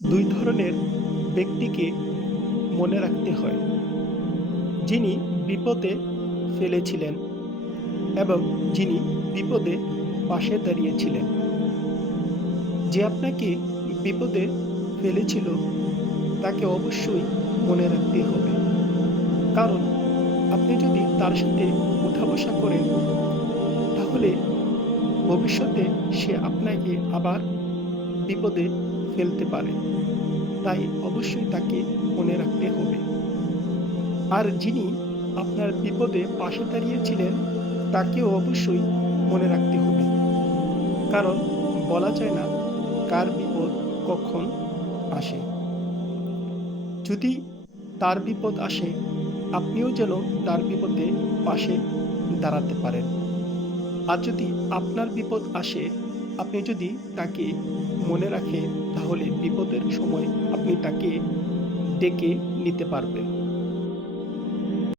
দুই ধরনের ব্যক্তিকে মনে রাখতে হয়, যিনি বিপদে ফেলেছিলেন এবং যিনি বিপদে পাশে দাঁড়িয়েছিলেন। যে আপনাকে বিপদে ফেলেছিল তাকে অবশ্যই মনে রাখতে হবে। কারণ আপনি যদি তার সাথে ওঠা বসা করেন তাহলে ভবিষ্যতে সে আপনাকে আবার বিপদে ফেলতে পারে। তাই অবশ্যই তাকে মনে রাখতে হবে। আর যিনি আপনার বিপদে পাশে দাঁড়িয়েছিলেন তাকেও অবশ্যই মনে রাখতে হবে। কারণ বলা যায় না কার বিপদ কখন আসে। যদি তার বিপদ আসে, আপনিও যেন তার বিপদে পাশে দাঁড়াতে পারেন। আর যদি আপনার বিপদ আসে, আপনি যদি তাকে মনে রাখেন তাহলে বিপদের সময় আপনি তাকে ডেকে নিতে পারবেন।